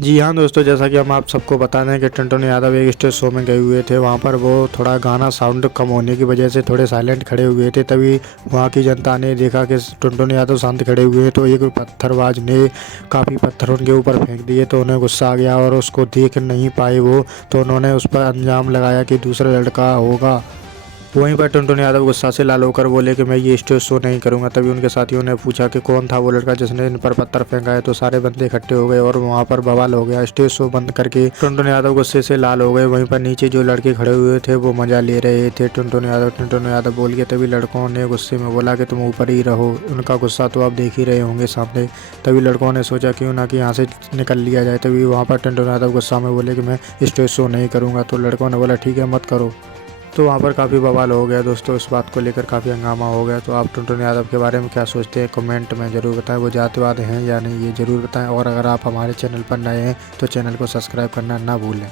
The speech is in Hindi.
जी हाँ दोस्तों, जैसा कि हम आप सबको बता दें कि टुनटुन यादव एक स्टेज शो में गए हुए थे। वहाँ पर वो थोड़ा गाना साउंड कम होने की वजह से थोड़े साइलेंट खड़े हुए थे। तभी वहाँ की जनता ने देखा कि टुनटुन यादव शांत खड़े हुए हैं, तो एक पत्थरबाज ने काफ़ी पत्थर उनके ऊपर फेंक दिए। तो उन्हें गुस्सा आ गया और उसको देख नहीं पाए वो, तो उन्होंने उस पर अंजाम लगाया कि दूसरा लड़का होगा। वहीं पर टुनटुन यादव गुस्सा से लाल होकर बोले कि मैं ये स्टेज शो नहीं करूंगा। तभी उनके साथियों ने पूछा कि कौन था वो लड़का जिसने इन पर पत्थर फेंका है। तो सारे बंदे इकट्ठे हो गए और वहां पर बवाल हो गया। स्टेज शो बंद करके टुनटुन यादव गुस्से से लाल हो गए। वहीं पर नीचे जो लड़के खड़े हुए थे वो मजा ले रहे थे। टुनटुन यादव बोल के तभी लड़कों ने गुस्से में बोला कि तुम ऊपर ही रहो। उनका गुस्सा तो आप देख ही रहे होंगे सामने। तभी लड़कों ने सोचा क्यों ना कि यहाँ से निकल लिया जाए। तभी वहाँ पर टुनटुन यादव गुस्सा में बोले कि मैं स्टेज शो नहीं करूँगा। तो लड़कों ने बोला ठीक है मत करो। तो वहाँ पर काफ़ी बवाल हो गया दोस्तों। इस बात को लेकर काफ़ी हंगामा हो गया। तो आप टुनटुन यादव के बारे में क्या सोचते हैं कमेंट में ज़रूर बताएं। वो जातिवाद हैं या नहीं ये ज़रूर बताएं। और अगर आप हमारे चैनल पर नए हैं तो चैनल को सब्सक्राइब करना ना भूलें।